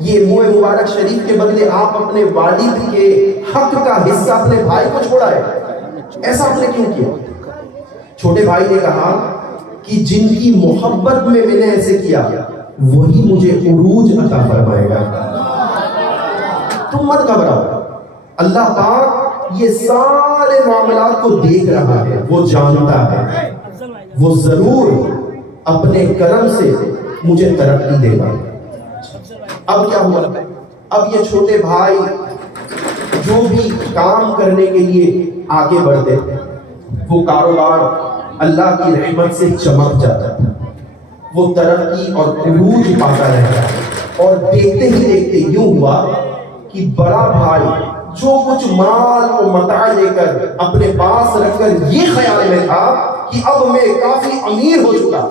یہ منہ مبارک شریف کے بدلے آپ اپنے والد کے حق کا حصہ اپنے بھائی کو چھوڑا ہے، ایسا آپ نے کیوں کیا؟ چھوٹے بھائی نے کہا کہ جن کی محبت میں میں نے ایسے کیا وہی مجھے عروج عطا فرمائے گا۔ تم مت گھبراؤ، اللہ پاک یہ سارے معاملات کو دیکھ رہا ہے، وہ جانتا ہے، وہ ضرور اپنے کرم سے مجھے ترقی دے گا۔ اب کیا ہوا؟ اب یہ چھوٹے بھائی جو بھی کام کرنے کے لیے آگے بڑھتے وہ کاروبار اللہ کی رحمت سے چمک جاتا تھا، وہ ترقی اور عروج پاتا رہتا، اور دیکھتے ہی دیکھتے یوں ہوا کہ بڑا بھائی جو کچھ مال و متاع لے کر اپنے پاس رکھ کر یہ خیال میں تھا کہ اب میں کافی امیر ہو چکا،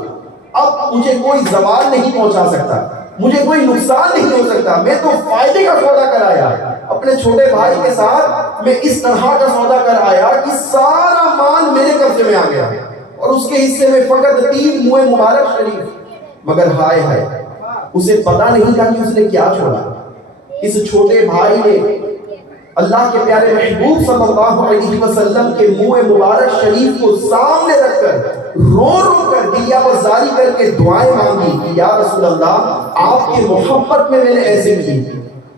اب مجھے کوئی زوال نہیں پہنچا سکتا، مجھے کوئی نقصان نہیں ہو سکتا، میں تو فائدے کا سودا کر آیا، اپنے چھوٹے بھائی کے ساتھ میں اس طرح کا سودا کر آیا کہ سارا مال میرے قبضے میں آ گیا اور اس کے حصے میں فقط 3 منہ مبارک شریف۔ مگر ہائے ہائے، اسے پتا نہیں تھا کہ اس نے کیا چھوڑا۔ اس چھوٹے بھائی نے اللہ کے پیارے محبوب صلی اللہ علیہ وسلم کے منہ مبارک شریف کو سامنے رکھ کر رو رو کر دیا بازاری کر کے دعائیں مانگی کہ یا رسول اللہ، آپ کی محبت میں نے ایسے کی،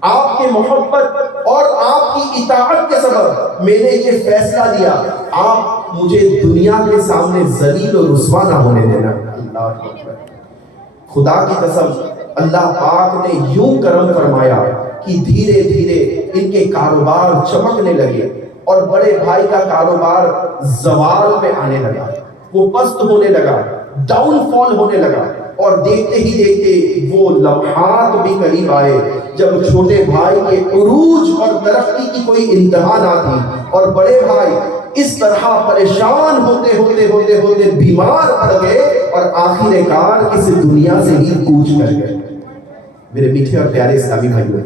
آپ کے محبت اور آپ کی اطاعت کے سبب میں نے یہ فیصلہ لیا، آپ مجھے دنیا کے سامنے ذلیل و رسوا نہ ہونے دینا۔ اللہ اکبر۔ خدا کی قسم اللہ پاک نے یوں کرم فرمایا کہ دھیرے دھیرے ان کے کاروبار چمکنے لگے اور بڑے بھائی کا کاروبار زوال میں آنے لگا، وہ پست ہونے لگا، ڈاؤن فال ہونے لگا، اور دیکھتے ہی دیکھتے وہ لمحات بھی قریب آئے جب چھوٹے بھائی کے عروج اور ترقی کی کوئی انتہا نہ تھی، اور بڑے بھائی اس طرح پریشان ہوتے ہوتے ہوتے ہوتے بیمار پڑ گئے اور آخر کار اس دنیا سے ہی کوچ کر گئے۔ میرے میٹھے اور پیارے اسلامی بھائیوں،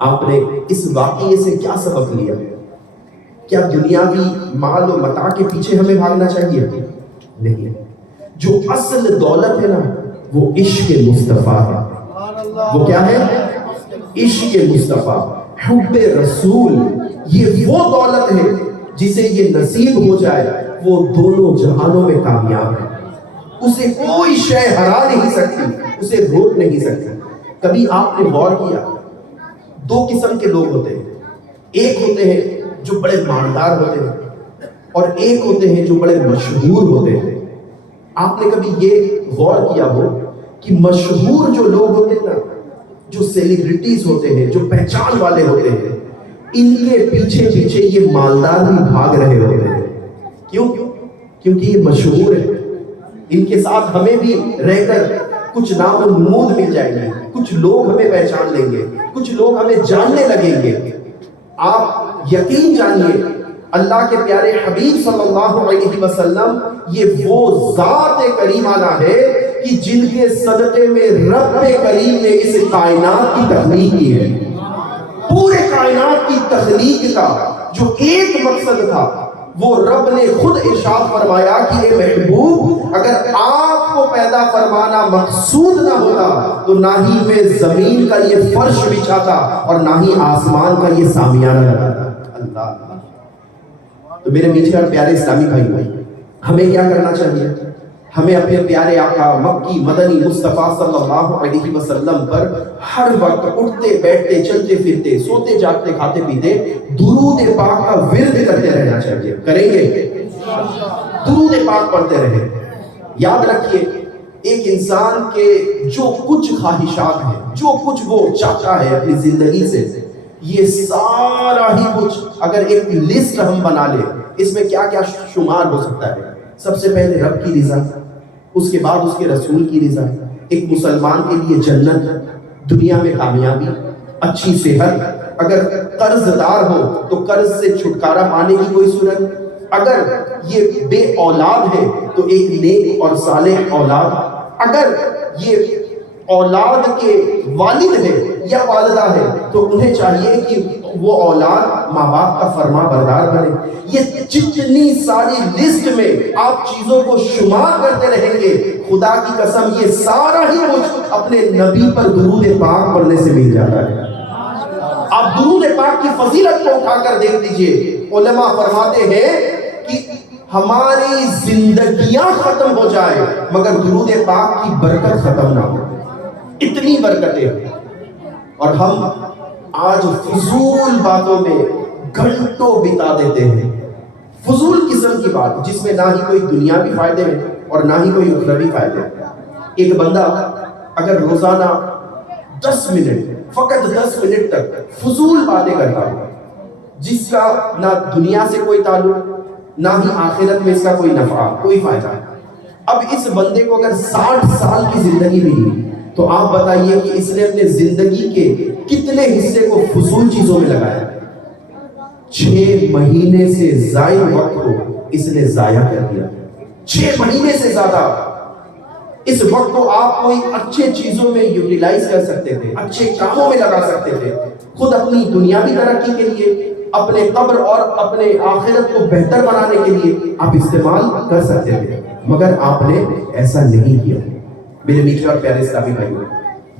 آپ نے اس واقعے سے کیا سبق لیا؟ کیا دنیاوی مال و متاع کے پیچھے ہمیں بھاگنا چاہیے؟ نہیں، جو اصل دولت ہے نا وہ عشق مصطفیٰ ہے۔ وہ کیا ہے؟ عشق مصطفیٰ، حب رسول۔ یہ وہ دولت ہے جسے یہ نصیب ہو جائے وہ دونوں جہانوں میں کامیاب ہے، اسے کوئی شے ہرا نہیں سکتی، اسے روک نہیں سکتی۔ کبھی آپ نے غور کیا، 2 قسم کے لوگ ہوتے ہیں، ایک ہوتے ہیں جو بڑے مالدار ہوتے ہیں اور ایک ہوتے ہیں جو بڑے مشہور ہوتے ہیں۔ آپ نے کبھی یہ غور کیا ہو کہ مشہور جو لوگ ہوتے ہیں نا، جو سیلیبریٹیز ہوتے ہیں، جو پہچان والے ہوتے ہیں، ان کے پیچھے پیچھے یہ مالدار بھی بھاگ رہے ہوتے ہیں۔ کیوں؟ کیونکہ یہ مشہور ہے، ان کے ساتھ ہمیں بھی رہ کر کچھ نام و نمود مل جائے گی، کچھ لوگ ہمیں پہچان لیں گے، کچھ لوگ ہمیں جاننے لگیں گے۔ آپ یقین جانیے اللہ کے پیارے حبیب صلی اللہ علیہ وسلم یہ وہ ذات کریمانہ ہے کہ جن کے صدقے میں رب کریم نے اس کائنات کی تخلیق کی ہے۔ پورے کائنات کی تخلیق کا جو ایک مقصد تھا وہ رب نے خود ارشاد فرمایا کہ اے محبوب، اگر آپ کو پیدا فرمانا مقصود نہ ہوتا تو نہ ہی میں زمین کا یہ فرش بچھاتا اور نہ ہی آسمان کا یہ سامیانہ لگاتا۔ اللہ۔ تو میرے میٹھے اور پیارے اسلامی بھائی، ہمیں کیا کرنا چاہیے؟ ہمیں اپنے پیارے آقا مکی مدنی مصطفیٰ صلی اللہ علیہ وسلم پر ہر وقت اٹھتے بیٹھتے چلتے پھرتے سوتے جاگتے کھاتے پیتے درود پاک کا ورد کرتے رہنا چاہیے۔ کریں گے؟ درود پاک پڑھتے رہیں۔ یاد رکھیے، ایک انسان کے جو کچھ خواہشات ہیں، جو کچھ وہ چاہتا ہے اپنی زندگی سے، یہ سارا ہی کچھ اگر ایک لسٹ ہم بنا لیں، اس میں کیا کیا شمار ہو سکتا ہے؟ سب سے پہلے رب کی رضا، اس کے بعد اس کے رسول کی رضا، ایک مسلمان کے لیے جنت، دنیا میں کامیابی، اچھی صحت، اگر قرض دار ہو تو قرض سے چھٹکارا پانے کی کوئی صورت، اگر یہ بے اولاد ہے تو ایک نیک اور صالح اولاد، اگر یہ اولاد کے والد ہے یا والدہ ہے تو انہیں چاہیے کہ وہ اولاد ماں باپ کا فرما بردار بنے. یہ جتنی ساری لسٹ میں آپ چیزوں کو شمار کرتے رہیں گے، خدا کی قسم یہ سارا ہی کچھ اپنے نبی پر درود پاک پڑھنے سے مل جاتا ہے. آپ درود پاک کی فضیلت کو اٹھا کر دیکھ لیجئے. علماء فرماتے ہیں کہ ہماری زندگیاں ختم ہو جائے مگر درود پاک کی برکت ختم نہ ہو. اتنی برکتیں. اور ہم آج فضول باتوں میں گھنٹوں بتا دیتے ہیں، فضول قسم کی بات جس میں نہ ہی کوئی دنیاوی فائدے ہیں اور نہ ہی کوئی اخروی فائدے ہیں. ایک بندہ اگر روزانہ 10 منٹ، فقط 10 منٹ تک فضول باتیں کرتا ہے جس کا نہ دنیا سے کوئی تعلق نہ ہی آخرت میں اس کا کوئی نفع، کوئی فائدہ. اب اس بندے کو اگر 60 سال کی زندگی ملی تو آپ بتائیے کہ اس نے اپنے زندگی کے کتنے حصے کو فضول چیزوں میں لگایا. 6 مہینے سے زائد وقت کو اس نے ضائع کر دیا. 6 مہینے سے زیادہ اس وقت کو آپ کوئی اچھے چیزوں میں یوٹیلائز کر سکتے تھے، اچھے کاموں میں لگا سکتے تھے، خود اپنی دنیاوی ترقی کے لیے، اپنے قبر اور اپنے آخرت کو بہتر بنانے کے لیے آپ استعمال کر سکتے تھے، مگر آپ نے ایسا نہیں کیا. میرے میٹھے اور پیارے اسلامی بھائیوں،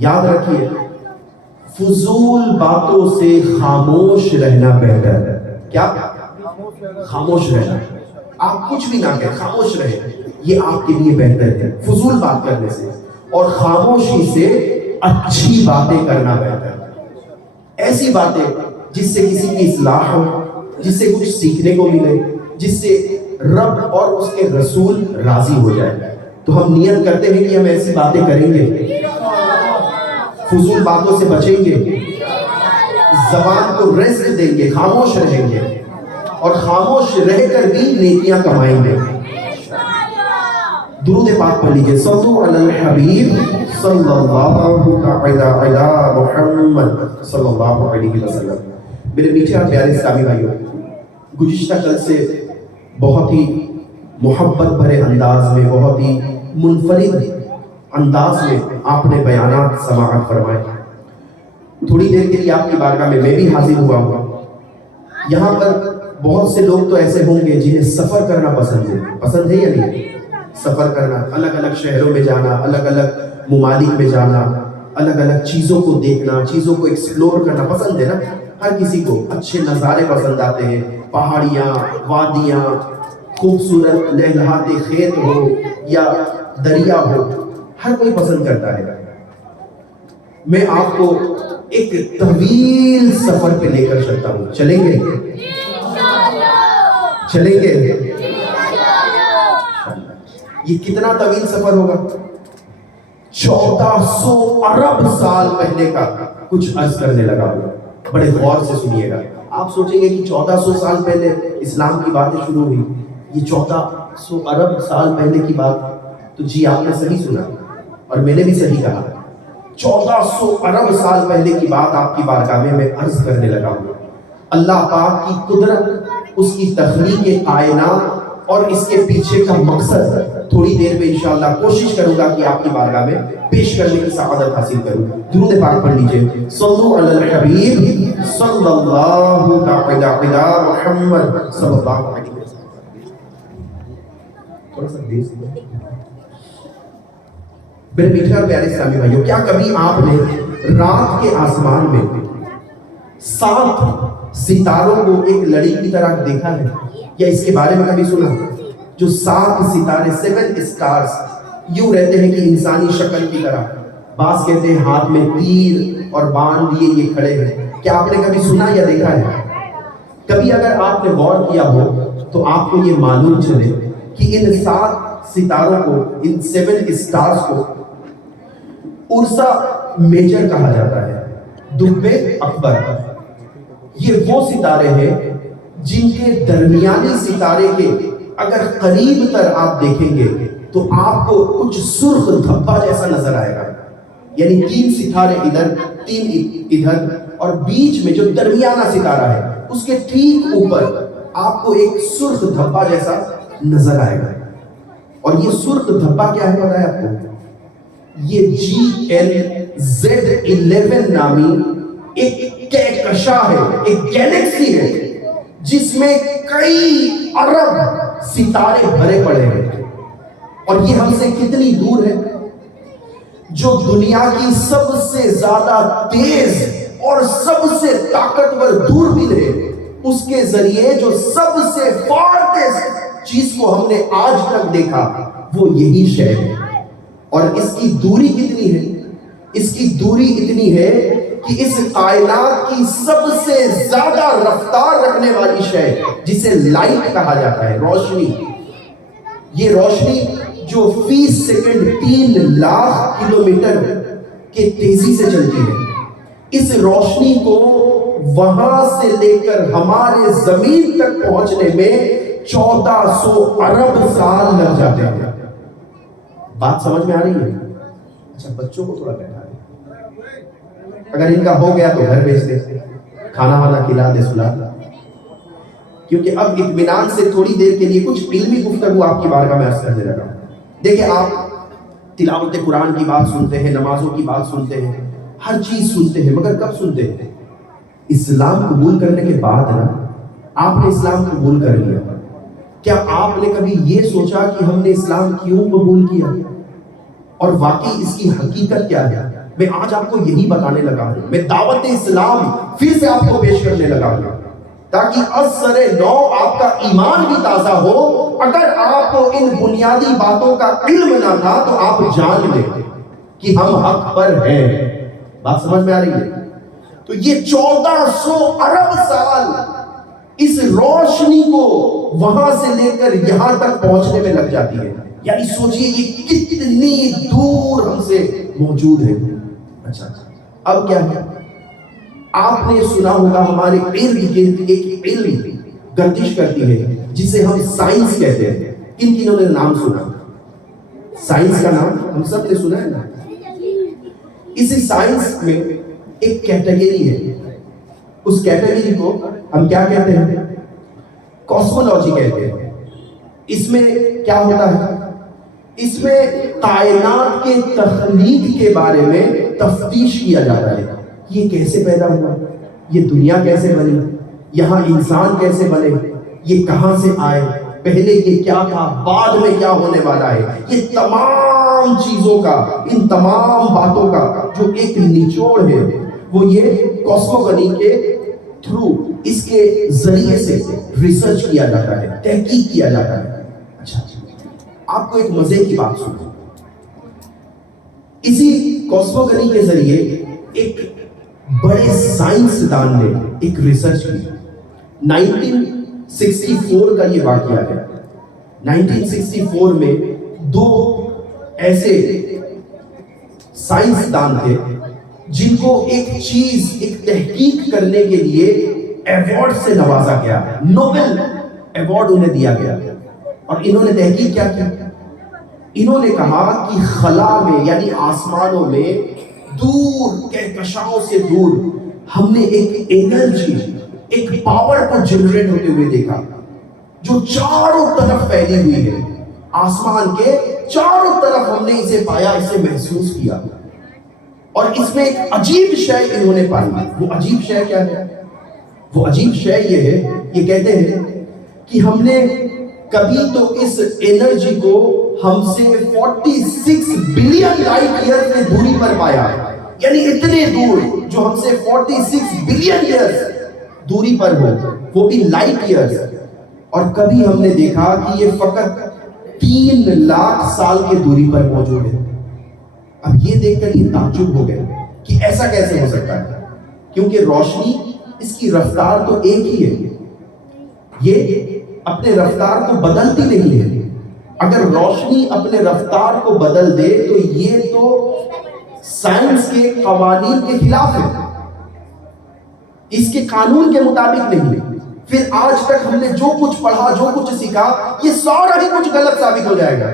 یاد رکھیے فضول باتوں سے خاموش رہنا بہتر ہے. کیا؟ خاموش رہنا. آپ کچھ بھی نہ کہیں، خاموش رہیں، یہ آپ کے لیے بہتر ہے فضول بات کرنے سے. اور خاموشی سے اچھی باتیں کرنا بہتر ہے. ایسی باتیں جس سے کسی کی اصلاح ہو، جس سے کچھ سیکھنے کو ملے، جس سے رب اور اس کے رسول راضی ہو جائے. تو ہم نیت کرتے ہیں کہ ہم ایسی باتیں کریں گے، فضول باتوں سے بچیں گے، زبان کو ریسٹ دیں گے، خاموش رہیں گے اور خاموش رہ کر بھی نیکیاں کمائیں گے. درود پاک پڑھ لیجیے. صلو علی الحبیب صلی اللہ علی محمد صلی اللہ علیہ وسلم. میرے میٹھے اور پیارے اسلامی بھائیوں، گزشتہ کل سے بہت ہی محبت بھرے انداز میں، بہت ہی منفرد انداز میں آپ نے بیانات سماعت فرمائے. تھوڑی دیر کے لیے آپ کی بارگاہ میں بھی حاضر ہوا ہوں. یہاں پر بہت سے لوگ تو ایسے ہوں گے جنہیں سفر کرنا پسند ہے یا نہیں؟ سفر کرنا، الگ الگ شہروں میں جانا، الگ الگ ممالک میں جانا، الگ الگ چیزوں کو دیکھنا، چیزوں کو ایکسپلور کرنا پسند ہے نا. ہر کسی کو اچھے نظارے پسند آتے ہیں، پہاڑیاں، وادیاں، خوبصورت لہلہاتے کھیت ہو یا دریا ہو، ہر کوئی پسند کرتا ہے. میں آپ کو ایک طویل سفر پہ لے کر چلتا ہوں. چلیں گے؟ چلیں گے؟ یہ کتنا طویل سفر ہوگا؟ 1400 ارب سال پہلے کا کچھ عرض کرنے لگا ہوں. بڑے غور سے سنیے گا. آپ سوچیں گے کہ 1400 سال پہلے اسلام کی باتیں شروع ہوئی، یہ 1400 ارب سال پہلے کی بات. تو جی آپ نے صحیح سنا اور میں نے بھی صحیح کہا. 1400 ارب سال پہلے کی بات آپ کی بارگاہ میں عرض کرنے لگا ہوں. اللہ پاک کی قدرت، اس کی تخلیق کائنات اور اس کے پیچھے کا مقصد تھوڑی دیر میں انشاءاللہ کوشش کروں گا کہ آپ کی بارگاہ میں پیش کرنے کی سعادت حاصل کروں. درود پاک پڑھ لیجئے. صلو علی الحبیب صلی اللہ تعالی علی محمد صلی اللہ علیہ وسلم. تھوڑا سا دیر سے میرے میٹھے اور پیارے اسلامی بھائیوں، کیا کبھی آپ نے رات کے آسمان میں 7 ستاروں کو ایک لڑی کی طرح دیکھا ہے یا اس کے بارے میں کبھی سنا؟ جو 7 ستارے 7 اسٹارز یوں رہتے ہیں کہ انسانی شکل کی طرح. بعض کہتے ہیں ہاتھ میں تیر اور بان لیے یہ کھڑے ہیں. کیا آپ نے کبھی سنا یا دیکھا ہے؟ کبھی اگر آپ نے غور کیا ہو تو آپ کو یہ معلوم چلے کہ ان 7 ستاروں کو، ان 7 اسٹارز کو ارسا میجر کہا جاتا ہے، دب اکبر. یہ وہ ستارے ہیں جن کے درمیانی ستارے کے اگر قریب تر آپ دیکھیں گے تو آپ کو کچھ سرخ دھبا جیسا نظر آئے گا. یعنی 3 ستارے ادھر، 3 ادھر، اور بیچ میں جو درمیانہ ستارہ ہے اس کے ٹھیک اوپر آپ کو ایک سرخ دھبا جیسا نظر آئے گا. اور یہ سرخ دھبا کیا ہے پتہ ہے آپ کو؟ یہ GLZ11 نامی ایک کہکشاں ہے، ایک گیلیکسی ہے جس میں کئی ارب ستارے بھرے پڑے ہیں، اور یہ ہم سے کتنی دور ہے؟ جو دنیا کی سب سے زیادہ تیز اور سب سے طاقتور دوربین ہے، اس کے ذریعے جو سب سے فارٹیسٹ چیز کو ہم نے آج تک دیکھا وہ یہی شے ہے۔ اور اس کی دوری کتنی ہے؟ اس کی دوری اتنی ہے کہ اس کائنات کی سب سے زیادہ رفتار رکھنے والی شے جسے لائٹ کہا جاتا ہے، روشنی، یہ روشنی جو فی سیکنڈ 3 لاکھ کلومیٹر کے تیزی سے چلتی ہے، اس روشنی کو وہاں سے لے کر ہمارے زمین تک پہنچنے میں 1400 ارب سال لگ جاتے ہیں۔ بات سمجھ میں آ رہی ہے؟ اچھا بچوں کو تھوڑا بیٹھا دیں، اگر ان کا ہو گیا تو گھر بھیج دے، کھانا وانا کھلا دے، سلا دے، کیونکہ اب اطمینان سے تھوڑی دیر کے لیے کچھ علمی گفتگو آپ کی بارگاہ میں عرض کرنے لگا۔ دیکھیں، آپ تلاوت قرآن کی بات سنتے ہیں، نمازوں کی بات سنتے ہیں، ہر چیز سنتے ہیں، مگر کب سنتے ہیں؟ اسلام قبول کرنے کے بعد نا۔ آپ نے اسلام قبول کر لیا، کیا آپ نے کبھی یہ سوچا کہ ہم نے اسلام کیوں قبول کیا اور واقعی اس کی حقیقت کیا ہے؟ میں آج آپ کو یہی بتانے لگا ہوں، میں دعوت اسلام پھر سے آپ کو پیش کرنے لگا ہوں تاکہ اثر نو آپ کا ایمان بھی تازہ ہو۔ اگر آپ کو ان بنیادی باتوں کا علم نہ تھا تو آپ جان لیں کہ ہم حق پر ہیں۔ بات سمجھ میں آ رہی ہے؟ تو یہ 1400 ارب سال اس روشنی کو وہاں سے لے کر یہاں تک پہنچنے میں لگ جاتی ہے، یعنی سوچئے یہ کتنی دور ہم سے موجود ہے۔ اچھا اب کیا ہے؟ آپ نے سنا ہوگا ہمارے ارد گرد ایک علم گردش کرتی ہے جسے ہم سائنس کہتے ہیں۔ کن کنوں نے نام سنا؟ سائنس کا نام ہم سب نے سنا ہے نا؟ اسی سائنس میں ایک کیٹیگری ہے، اس کیٹیگری کو ہم کیا کہتے ہیں؟ کاسمولوجی کہتے ہیں۔ اس میں کیا ہوتا ہے؟ اس میں کائنات کے تخلیق کے بارے میں تفتیش کیا جاتا ہے، یہ کیسے پیدا ہوا، یہ دنیا کیسے بنی، یہاں انسان کیسے بنے، یہ کہاں سے آئے، پہلے یہ کیا تھا، بعد میں کیا ہونے والا ہے۔ یہ تمام چیزوں کا، ان تمام باتوں کا جو ایک نچوڑ ہے وہ یہ کاسموگنی کے تھرو، اس کے ذریعے سے ریسرچ کیا جاتا ہے، تحقیق کیا جاتا ہے۔ اچھا آپ کو ایک مزے کی بات سنوں، اسی کاسموگنی کے ذریعے ایک بڑے سائنسدان نے ایک ریسرچ کی۔ 1964 کا یہ واقعہ ہے۔ 1964 میں 2 ایسے سائنسدان تھے جن کو ایک چیز، ایک تحقیق کرنے کے لیے ایوارڈ سے نوازا گیا، نوبل ایوارڈ انہیں دیا گیا۔ اور انہوں نے تحقیق کیا کی؟ انہوں نے کہا کہ خلا میں یعنی آسمانوں میں دور، کہکشاؤں سے دور ہم نے ایک انرجی، ایک پاور کو جنریٹ ہوتے ہوئے دیکھا جو چاروں طرف پھیلی ہوئی ہے۔ آسمان کے چاروں طرف ہم نے اسے پایا، اسے محسوس کیا، اور اس میں ایک عجیب شے انہوں نے پائی۔ وہ عجیب شے کیا ہے؟ وہ عجیب شے یہ ہے، یہ کہتے ہیں کہ ہم نے کبھی تو اس انرجی کو ہم سے 46 بلین لائٹ ایئر کی دوری پر پایا، یعنی اتنے دور جو ہم سے 46 بلین ایئرز دوری پر ہو، وہ بھی لائٹ ایئرز۔ اور کبھی ہم نے دیکھا کہ یہ فقط 3 لاکھ سال کی دوری پر موجود ہے۔ اب یہ دیکھ کر یہ تعجب ہو گئے کہ ایسا کیسے ہو سکتا ہے، کیونکہ روشنی اس کی رفتار تو ایک ہی ہے، یہ اپنے رفتار کو بدلتی نہیں ہے۔ اگر روشنی اپنے رفتار کو بدل دے تو یہ تو سائنس کے قوانین کے خلاف ہے، اس کے قانون کے مطابق نہیں ہے۔ پھر آج تک ہم نے جو کچھ پڑھا، جو کچھ سیکھا، یہ سارا ہی کچھ غلط ثابت ہو جائے گا۔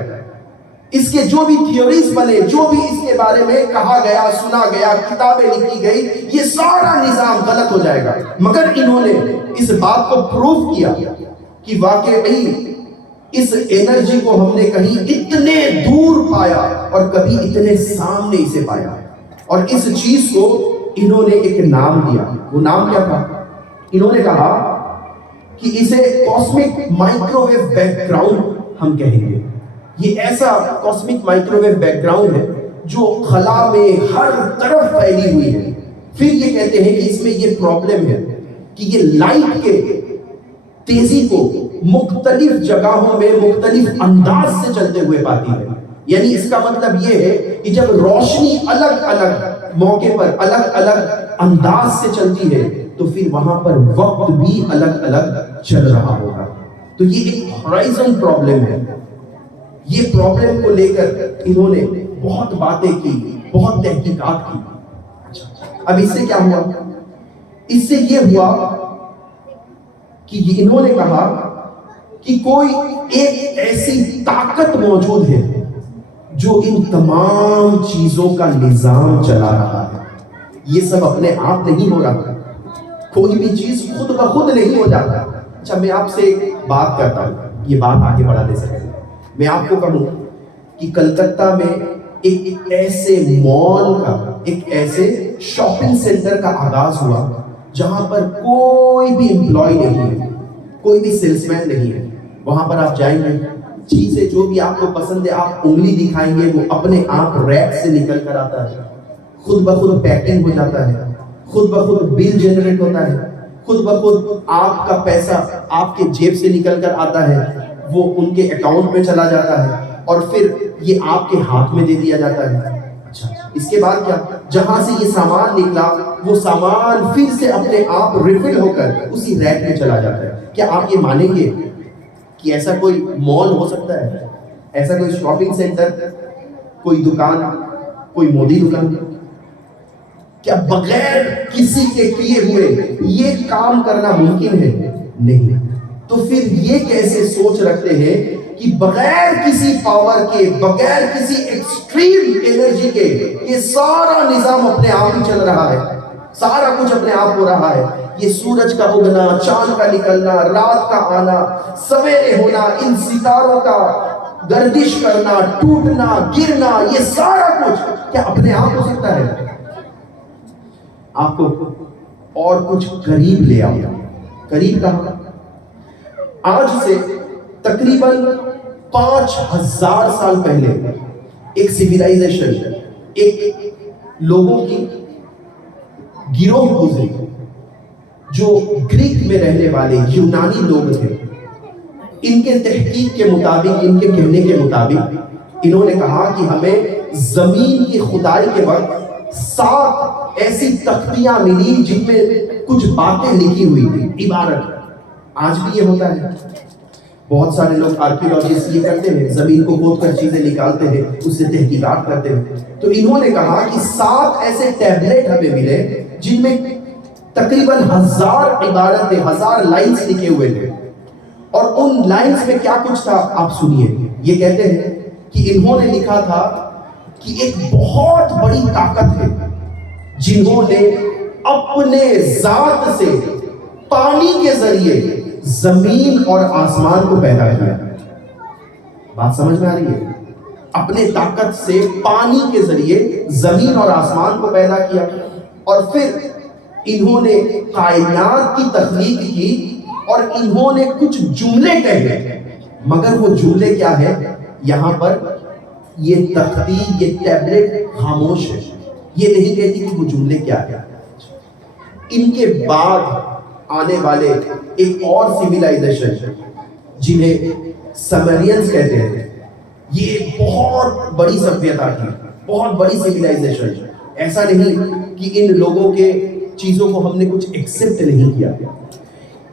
اس کے جو بھی تھیوریز بنے، جو بھی اس کے بارے میں کہا گیا، سنا گیا، کتابیں لکھی گئی، یہ سارا نظام غلط ہو جائے گا۔ مگر انہوں نے اس بات کو پروف کیا کہ واقعی اس انرجی کو ہم نے کہیں اتنے دور پایا اور کبھی اتنے سامنے اسے پایا، اور اس چیز کو انہوں نے ایک نام دیا۔ وہ نام کیا تھا؟ انہوں نے کہا کہ اسے کاسمک مائکرو ویو بیک گراؤنڈ ہم کہیں گے۔ یہ ایسا کاسمک مائکرو ویو بیک گراؤنڈ ہے جو خلا میں ہر طرف پھیلی ہوئی ہے۔ پھر یہ کہتے ہیں کہ اس میں یہ پرابلم ہے کہ یہ لائٹ کے تیزی کو مختلف جگہوں میں مختلف انداز سے چلتے ہوئے پاتی ہے۔ یعنی اس کا مطلب یہ ہے کہ جب روشنی الگ الگ موقع پر الگ الگ انداز سے چلتی ہے تو پھر وہاں پر وقت بھی الگ الگ چل رہا ہوگا۔ تو یہ ایک ہورائزن پرابلم ہے۔ یہ پرابلم کو لے کر انہوں نے بہت باتیں کی، بہت تحقیقات کی۔ اب اس سے کیا ہوا؟ اس سے یہ ہوا کہ انہوں نے کہا کہ کوئی ایک ایسی طاقت موجود ہے جو ان تمام چیزوں کا نظام چلا رہا ہے۔ یہ سب اپنے آپ نہیں ہو رہا، کوئی بھی چیز خود بخود نہیں ہو جاتا۔ اچھا، میں آپ سے ایک بات کرتا ہوں، یہ بات آگے بڑھانے سے پہلے میں آپ کو کہوں کہ کلکتہ میں ایک ایسے مال کا، ایک ایسے شاپنگ سینٹر کا آغاز ہوا جہاں پر کوئی بھی امپلائی نہیں ہے، کوئی بھی سیلس مین نہیں ہے۔ وہاں پر آپ جائیں گے، چیزیں جو بھی آپ کو پسند ہے آپ انگلی دکھائیں گے، وہ اپنے آپ ریک سے نکل کر آتا ہے، خود بخود پیکنگ ہو جاتا ہے، خود بخود بل جنریٹ ہوتا ہے، خود بخود آپ کا پیسہ آپ کے جیب سے نکل کر آتا ہے، وہ ان کے اکاؤنٹ میں چلا جاتا ہے اور پھر یہ آپ کے ہاتھ میں دے دیا جاتا ہے۔ اچھا، اس کے بعد کیا؟ جہاں سے یہ سامان نکلا وہ سامان پھر سے اپنے آپ ریفل ہو کر اسی ریک میں چلا جاتا ہے۔ کیا آپ یہ مانیں گے کہ ایسا کوئی مال ہو سکتا ہے، ایسا کوئی شاپنگ سینٹر، کوئی دکان، کوئی مودی دکان، کیا بغیر کسی کے کیے ہوئے یہ کام کرنا ممکن ہے؟ نہیں۔ تو پھر یہ کیسے سوچ رکھتے ہیں کہ بغیر کسی پاور کے، بغیر کسی ایکسٹریم انرجی کے یہ سارا نظام اپنے آپ ہی چل رہا ہے، سارا کچھ اپنے آپ ہو رہا ہے۔ یہ سورج کا اگنا، چاند کا نکلنا، رات کا آنا، سویرے ہونا، ان ستاروں کا گردش کرنا، ٹوٹنا، گرنا، یہ سارا کچھ کیا اپنے آپ ہو سکتا ہے؟ آپ کو اور کچھ قریب لے آؤ۔ قریب کہاں؟ آج سے تقریباً 5000 سال پہلے ایک سیویلائزیشن، ایک لوگوں کی گروہ گزری جو گریک میں رہنے والے یونانی لوگ تھے۔ ان کے تحقیق کے مطابق، ان کے کہنے کے مطابق، انہوں نے کہا کہ ہمیں زمین کی کھدائی کے وقت 7 ایسی تختیاں ملی جن میں کچھ باتیں لکھی ہوئی تھی، عبارت۔ آج بھی یہ ہوتا ہے، بہت سارے لوگ آرکیولوجسٹ یہ کرتے ہیں، زمین کو کھود کر چیزیں نکالتے ہیں، اس سے تحقیقات کرتے ہیں۔ تو انہوں نے کہا کہ 7 ایسے ٹیبلٹ ہمیں ملے جن میں تقریباً 1000 عبارتیں، 1000 لائنز لکھے ہوئے تھے، اور ان لائنز میں کیا کچھ تھا آپ سنیے۔ یہ کہتے ہیں کہ انہوں نے لکھا تھا کہ ایک بہت بڑی طاقت ہے جنہوں نے اپنے ذات سے پانی کے ذریعے زمین اور آسمان کو پیدا کیا۔ بات سمجھ میں آ رہی ہے؟ اپنے طاقت سے پانی کے ذریعے زمین اور آسمان کو پیدا کیا، اور پھر انہوں نے کائنات کی تخلیق کی، اور انہوں نے کچھ جملے کہے، مگر وہ جملے کیا ہے؟ یہاں پر یہ تختی، یہ ٹیبلٹ خاموش ہے، یہ نہیں کہتی کہ وہ جملے کیا ہے۔ ان کے بعد آنے والے ایک اور سیویلائزیشن جنہیں سمرینز کہتے ہیں، یہ بہت بڑی سভیتا تھی، بہت بڑی سیویلائزیشن۔ ایسا نہیں کہ ان لوگوں کے چیزوں کو ہم نے کچھ ایکسپٹ نہیں کیا،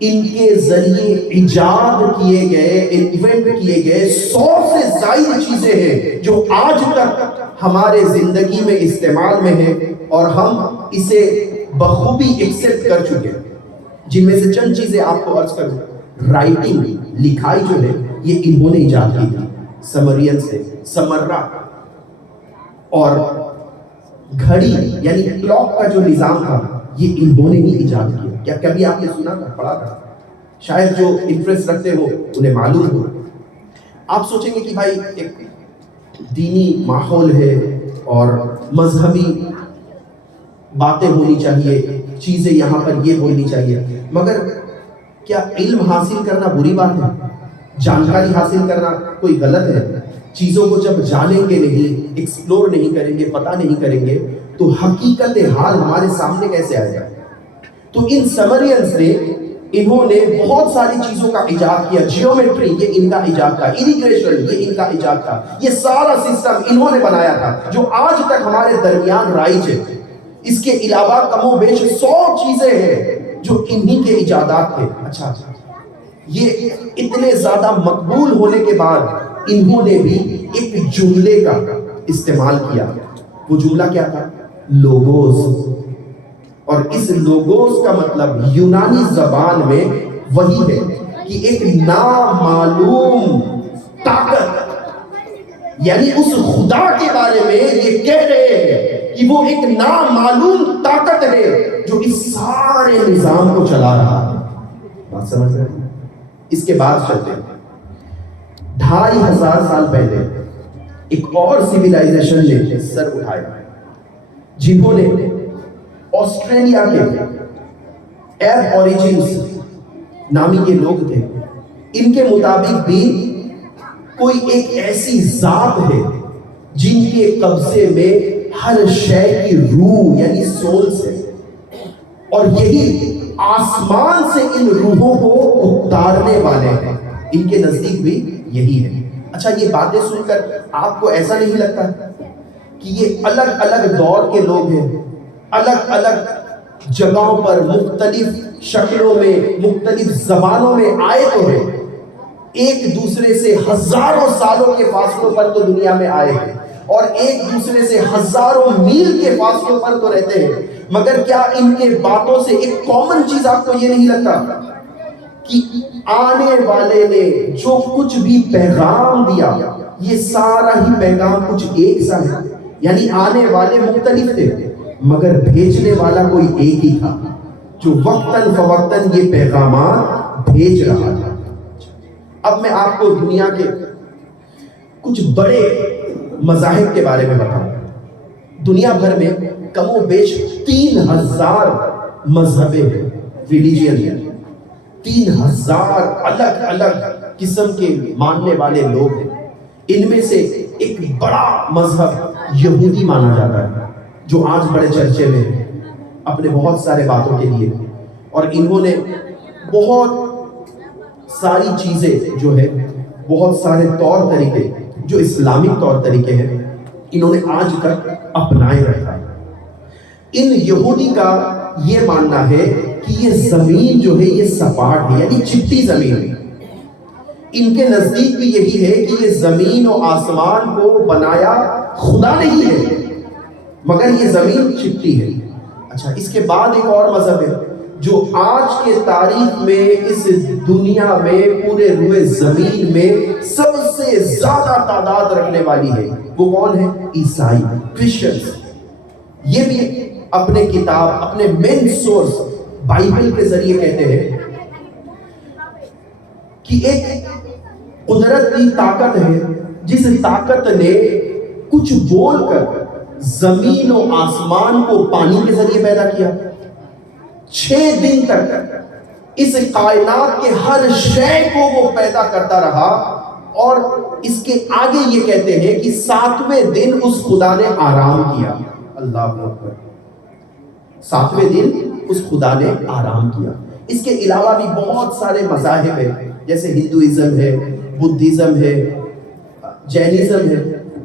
ان کے ذریعے ایجاد کیے گئے، ایونٹ کیے گئے 100 سے زائد چیزیں ہیں جو آج تک ہمارے زندگی میں استعمال میں ہیں، اور ہم اسے بخوبی ایکسپٹ کر چکے ہیں۔ جن میں سے چند چیزیں آپ کو عرض کروں۔ رائٹنگ، لکھائی جو ہے یہ انہوں نے ایجاد کی تھی، سمرین سے۔ سمرہ اور گھڑی یعنی کلاک کا جو نظام تھا یہ انہوں نے ہی ایجاد کیا۔ کیا کبھی آپ نے سنا تھا، پڑھا تھا؟ شاید جو انٹرسٹ رکھتے ہو انہیں معلوم ہو۔ آپ سوچیں گے کہ بھائی ایک دینی ماحول ہے اور مذہبی باتیں ہونی چاہیے، چیزیں یہاں پر یہ بولنی چاہیے، مگر کیا علم حاصل کرنا بری بات ہے؟ جانکاری حاصل کرنا کوئی غلط ہے؟ چیزوں کو جب جانیں گے نہیں، ایکسپلور نہیں کریں گے، پتہ نہیں کریں گے، تو حقیقت حال ہمارے سامنے کیسے آئے گا؟ تو ان سمرینز نے انہوں نے بہت ساری چیزوں کا ایجاد کیا. جیومیٹری یہ ان کا ایجاد تھا، اریگریشن یہ ان کا ایجاد تھا، یہ سارا سسٹم انہوں نے بنایا تھا جو آج تک ہمارے درمیان رائج ہے. اس کے علاوہ کم و بیش 100 چیزیں ہیں جو انہی کے ایجادات تھے. اچھا یہ اتنے زیادہ مقبول ہونے کے بعد انہوں نے بھی ایک جملے کا استعمال کیا. وہ جملہ کیا تھا؟ لوگوس. اور اس لوگوس کا مطلب یونانی زبان میں وہی ہے کہ ایک نامعلوم طاقت، یعنی اس خدا کے بارے میں یہ کہہ رہے ہیں کہ وہ ایک نامعلوم طاقت ہے جو اس سارے نظام کو چلا رہا ہے. بات سمجھ رہے ہیں؟ اس کے بعد چلتے ہیں 2500 سال پہلے ایک اور سیویلائزیشن نے سر اٹھایا، جنہوں نے آسٹریلیا کے ایب اوریجنز نامی کے لوگ تھے. ان کے مطابق بھی کوئی ایک ایسی ذات ہے جن کے قبضے میں ہر شے کی روح یعنی سولز ہے، اور یہی آسمان سے ان روحوں کو اتارنے والے ہیں. ان کے نزدیک بھی یہی ہے. اچھا یہ باتیں سن کر آپ کو ایسا نہیں لگتا کہ یہ الگ الگ دور کے لوگ ہیں، الگ الگ جگہوں پر مختلف شکلوں میں مختلف زبانوں میں آئے تو ہیں، ایک دوسرے سے ہزاروں سالوں کے فاصلوں پر تو دنیا میں آئے ہیں اور ایک دوسرے سے ہزاروں میل کے فاصلوں پر تو رہتے ہیں، مگر کیا ان کے باتوں سے ایک کامن چیز آپ کو یہ نہیں لگتا کہ آنے والے نے جو کچھ بھی پیغام دیا یہ سارا ہی پیغام کچھ ایک سا ہے؟ یعنی آنے والے مختلف تھے مگر بھیجنے والا کوئی ایک ہی تھا جو وقتاً فوقتاً یہ پیغامات بھیج رہا تھا. اب میں آپ کو دنیا کے کچھ بڑے مذاہب کے بارے میں بتاؤں. دنیا بھر میں کم و بیش 3000 مذہبیں ہیں، ریلیجن ہیں. 3000 الگ الگ قسم کے ماننے والے لوگ ہیں. ان میں سے ایک بڑا مذہب یہودی مانا جاتا ہے جو آج بڑے چرچے میں ہے اپنے بہت سارے باتوں کے لیے، اور انہوں نے بہت ساری چیزیں جو ہے بہت سارے طور طریقے جو اسلامک طور طریقے ہیں انہوں نے آج تک اپنائے رکھا ہے. ان یہودی کا یہ ماننا ہے کہ یہ زمین جو ہے یہ سپاٹ ہے یعنی چپٹی زمین ہے. ان کے نزدیک بھی یہی ہے کہ یہ زمین و آسمان کو بنایا خدا نہیں ہے مگر یہ زمین چپٹی ہے. اچھا اس کے بعد ایک اور مذہب ہے جو آج کے تاریخ میں اس دنیا میں پورے روئے زمین میں سب سے زیادہ تعداد رکھنے والی ہے. وہ کون ہے؟ عیسائی، کرسچنز. یہ بھی اپنے کتاب اپنے مین سورس بائبل کے ذریعے کہتے ہیں کہ ایک قدرت کی طاقت ہے جس طاقت نے کچھ بول کر زمین و آسمان کو پانی کے ذریعے پیدا کیا. 6 دن تک اس کائنات کے ہر شے کو وہ پیدا کرتا رہا، اور اس کے آگے یہ کہتے ہیں کہ 7ویں دن اس خدا نے آرام کیا. اللہ اکبر. 7ویں دن اس خدا نے آرام کیا. اس کے علاوہ بھی بہت سارے مذاہب ہیں جیسے ہندوازم ہے، بدھزم ہے، جینزم ہے.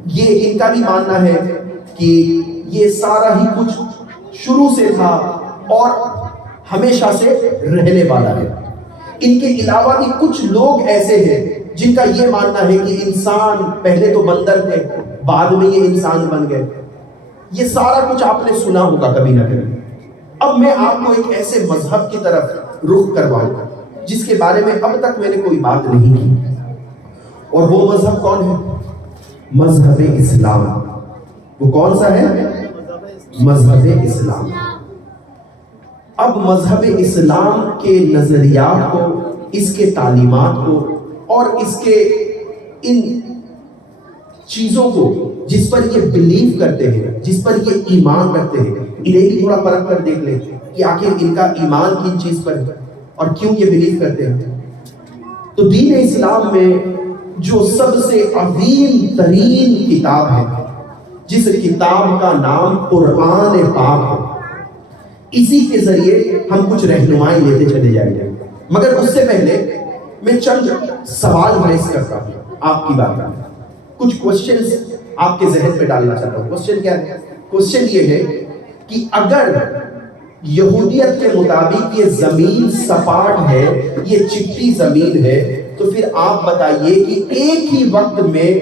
یہ ان کا بھی ماننا ہے کہ یہ سارا ہی کچھ شروع سے تھا اور ہمیشہ سے رہنے والا ہے. ان کے علاوہ بھی کچھ لوگ ایسے ہیں جن کا یہ ماننا ہے کہ انسان پہلے تو بندر تھے بعد میں یہ انسان بن گئے. یہ سارا کچھ آپ نے سنا ہوگا کبھی نہ کبھی. اب میں آپ کو ایک ایسے مذہب کی طرف رخ کرواؤں گا جس کے بارے میں اب تک میں نے کوئی بات نہیں کی، اور وہ مذہب کون ہے؟ مذہب اسلام. وہ کون سا ہے؟ مذہب اسلام. اب مذہب اسلام کے نظریات کو، اس کے تعلیمات کو اور اس کے ان چیزوں کو جس پر یہ بلیو کرتے ہیں، جس پر یہ ایمان رکھتے ہیں، انہیں بھی تھوڑا پرکھ کر دیکھ لیں کہ آخر ان کا ایمان کن چیز پر ہے اور کیوں یہ بلیو کرتے ہیں۔ تو دین اسلام میں جو سب سے عظیم ترین کتاب ہے، جس کتاب کا نام قرآن پاک ہے، اسی کے ذریعے ہم کچھ رہنمائی لیتے چلے جائیں گے۔ مگر اس سے پہلے میں چند سوال ریز کرتا ہوں آپ کی بات میں، کچھ کوشچنز آپ کے ذہن میں ڈالنا چاہتا ہوں۔ کوشچن کیا ہے؟ کوشچن یہ ہے کہ اگر یہودیت کے مطابق یہ زمین سپاٹ ہے، یہ چپٹی زمین ہے، تو پھر آپ بتائیے کہ ایک ہی وقت میں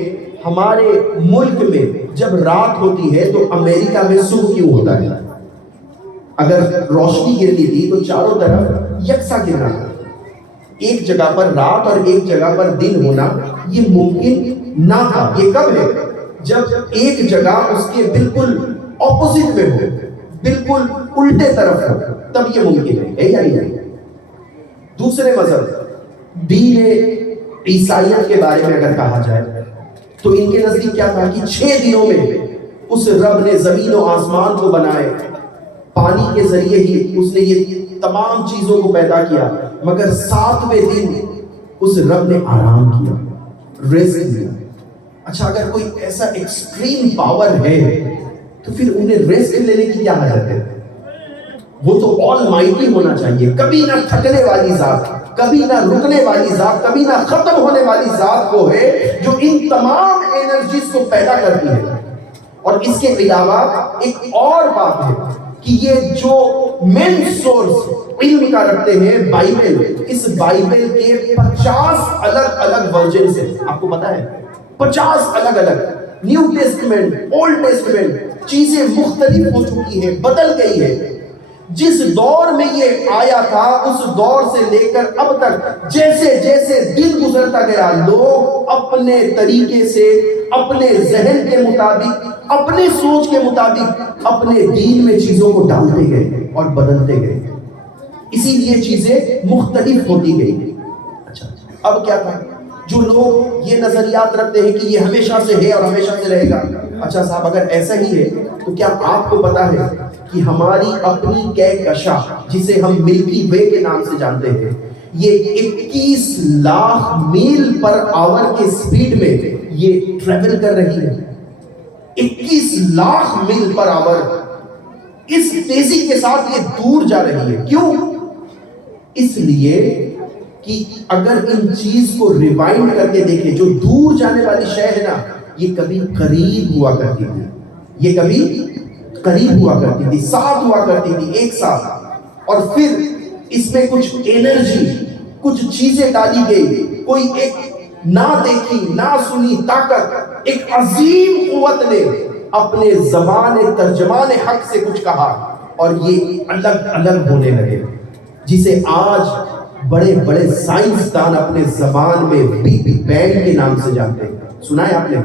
ہمارے ملک میں جب رات ہوتی ہے تو امریکہ میں صبح کیوں ہوتا ہے؟ اگر روشنی گرتی تھی تو چاروں طرف یکساں گرنا تھا، ایک جگہ پر رات اور ایک جگہ پر دن ہونا یہ ممکن نہ تھا۔ یہ کب ہے؟ جب ایک جگہ اس کے بالکل اپوزٹ میں ہو، بالکل الٹے طرف ہو، تب یہ ممکن ہے یا نہیں؟ دوسرے مذہب دین عیسائیت کے بارے میں اگر کہا جائے تو ان کے نزدیک کیا تھا کہ 6 دنوں میں اس رب نے زمین و آسمان کو بنائے، پانی کے ذریعے ہی اس نے یہ تمام چیزوں کو پیدا کیا، مگر 7ویں دن اس رب نے آرام کیا، ریسٹ لیا۔ اچھا، اگر کوئی ایسا ایکسٹریم پاور ہے تو پھر انہیں ریسٹ لینے کی کیا حاجت ہے؟ وہ تو آل مائٹی ہونا چاہیے، کبھی نہ تھکنے والی ذات، کبھی نہ رکنے والی ذات، کبھی نہ ختم ہونے والی ذات وہ ہے جو ان تمام انرجیز کو پیدا کرتی ہے۔ اور اس کے علاوہ ایک اور بات ہے کہ یہ جو مین سورس علم کا رکھتے ہیں بائبل، اس بائبل کے 50 الگ الگ ورژنز ہیں۔ آپ کو پتا ہے 50 الگ الگ، نیو ٹیسٹمنٹ، اولڈ ٹیسٹمنٹ، چیزیں مختلف ہو چکی ہیں، بدل گئی ہے۔ جس دور میں یہ آیا تھا اس دور سے لے کر اب تک جیسے جیسے دن گزرتا گیا، لوگ اپنے طریقے سے، اپنے ذہن کے مطابق، اپنے سوچ کے مطابق اپنے دین میں چیزوں کو ڈالتے گئے اور بدلتے گئے، اسی لیے چیزیں مختلف ہوتی گئی۔ اچھا، اب کیا تھا؟ جو لوگ یہ نظریات رکھتے ہیں کہ یہ ہمیشہ سے ہے اور ہمیشہ سے رہے گا، اچھا صاحب اگر ایسا ہی ہے تو کیا آپ کو پتا ہے کہ ہماری اپنی کہکشاں جسے ہم ملکی وے کے نام سے جانتے ہیں، یہ 21 لاکھ میل پر آور کے سپیڈ میں یہ ٹریول کر رہی ہے؟ 21 لاکھ میل پر آور، اس تیزی کے ساتھ یہ دور جا رہی ہے۔ کیوں؟ اس لیے کہ اگر ان چیز کو ریوائنڈ کر کے دیکھیں، جو دور جانے والی شے ہے نا، یہ کبھی قریب ہوا کرتی تھی، یہ کبھی قریب ہوا کرتی تھی، ساتھ ہوا کرتی تھی، ایک ساتھ، اور پھر اس میں کچھ انرجی، کچھ چیزیں ڈالی گئی، کوئی ایک نہ دیکھی نہ سنی طاقت، ایک عظیم قوت نے اپنے زبان ترجمان حق سے کچھ کہا اور یہ الگ الگ ہونے لگے، جسے آج بڑے بڑے سائنسدان اپنے زبان میں بگ بینگ کے نام سے جانتے ہیں۔ سنا ہے آپ نے؟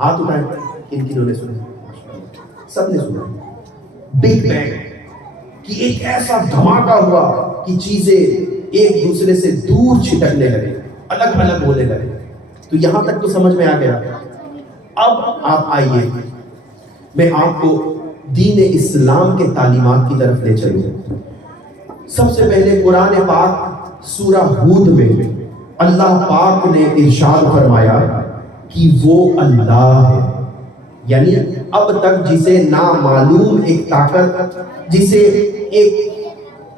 ہاتھ اٹھائیں، کنوں نے سنا؟ سب نے سنا بگ بینگ، کہ ایک ایسا دھماکہ ہوا کہ چیزیں ایک دوسرے سے دور چھٹکنے لگے، الگ الگ ہونے لگے۔ تو یہاں تک تو سمجھ میں آ گیا۔ اب آپ آئیے، میں آپ کو دین اسلام کے تعلیمات کی طرف لے چلوں۔ سب سے پہلے قرآن پاک سورہ ہود میں اللہ پاک نے ارشاد فرمایا کہ وہ اللہ ہے، یعنی اب تک جسے نامعلوم ایک طاقت، جسے ایک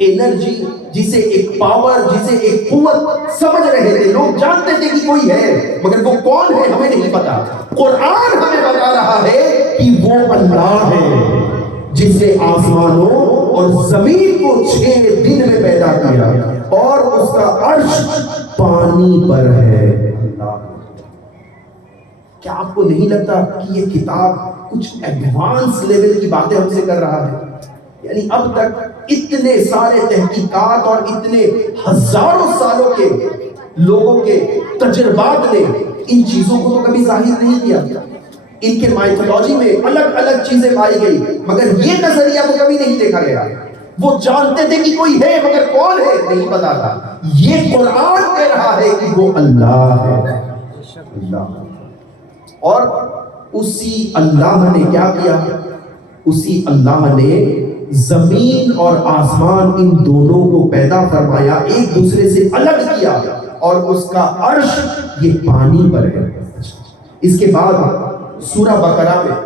انرجی، جسے ایک پاور، جسے ایک قوت سمجھ رہے تھے، لوگ جانتے تھے کہ کوئی ہے، مگر وہ کون ہے ہمیں نہیں پتا۔ قرآن ہمیں بتا رہا ہے کہ وہ اللہ ہے جس نے آسمانوں اور زمین کو 6 دن میں پیدا کیا اور اس کا عرش پانی پر ہے۔ کیا آپ کو نہیں لگتا کہ یہ کتاب کچھ ایڈوانس لیول کی باتیں ہم سے کر رہا ہے؟ یعنی اب تک اتنے سارے تحقیقات اور اتنے ہزاروں سالوں کے لوگوں کے تجربات نے ان چیزوں کو تو کبھی ظاہر نہیں کیا۔ ان کے مائتھولوجی میں الگ الگ چیزیں پائی گئی، مگر یہ نظریہ تو کبھی نہیں دیکھا گیا۔ وہ جانتے تھے کہ کوئی ہے، مگر کون ہے نہیں پتا تھا۔ یہ قرآن کہہ رہا ہے کہ وہ اللہ ہے۔ اللہ۔ اور اسی اللہ نے کیا کیا؟ اسی اللہ نے زمین اور آسمان ان دونوں کو پیدا فرمایا، ایک دوسرے سے الگ کیا، اور اس کا عرش یہ پانی پر ہے۔ اس کے بعد سورہ بقرہ میں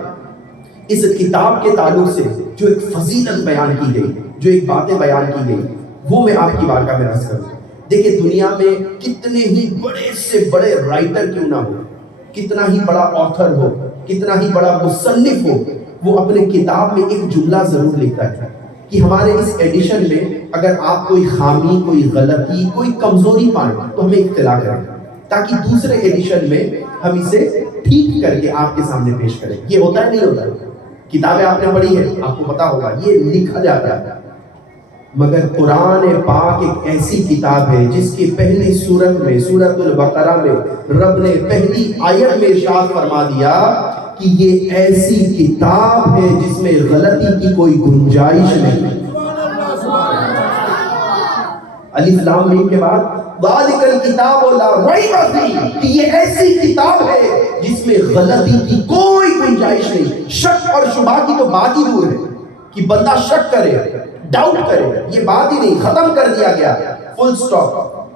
اس کتاب کے تعلق سے جو ایک فضیلت بیان کی گئی، جو ایک باتیں بیان کی گئی، وہ میں آپ کی بارگاہ میں عرض کروں۔ دیکھیں دنیا میں کتنے ہی بڑے سے بڑے رائٹر کیوں نہ ہو، کتنا ہی بڑا آتھر ہو، کتنا ہی بڑا مصنف ہو، وہ اپنے کتاب میں ایک جملہ ضرور لکھتا ہے کہ ہمارے اس ایڈیشن میں اگر آپ کوئی خامی، کوئی غلطی، کوئی کمزوری پائیں تو ہمیں اطلاع کریں، تاکہ دوسرے ایڈیشن میں ہم اسے ٹھیک کر کے آپ کے سامنے پیش کریں۔ یہ ہوتا ہے نہیں ہوتا ہے؟ کتابیں آپ نے پڑھی ہے، آپ کو پتا ہوگا یہ لکھا جاتا ہے، مگر قرآن پاک ایک ایسی کتاب ہے جس کی پہلی سورت میں، سورۃ البقرہ میں رب نے پہلی آیت میں ارشاد فرما دیا کہ یہ ایسی کتاب ہے جس میں غلطی کی کوئی گنجائش نہیں۔ الف لام میم کے بعد ذالک الکتاب لا ریب فیہ، کہ یہ ایسی کتاب ہے جس میں غلطی کی کوئی گنجائش نہیں۔ شک اور شبہ کی تو بات ہی دور ہے کہ بندہ شک کرے، ڈاؤٹ کرے، یہ بات ہی نہیں، ختم کر دیا گیا، فل سٹاپ،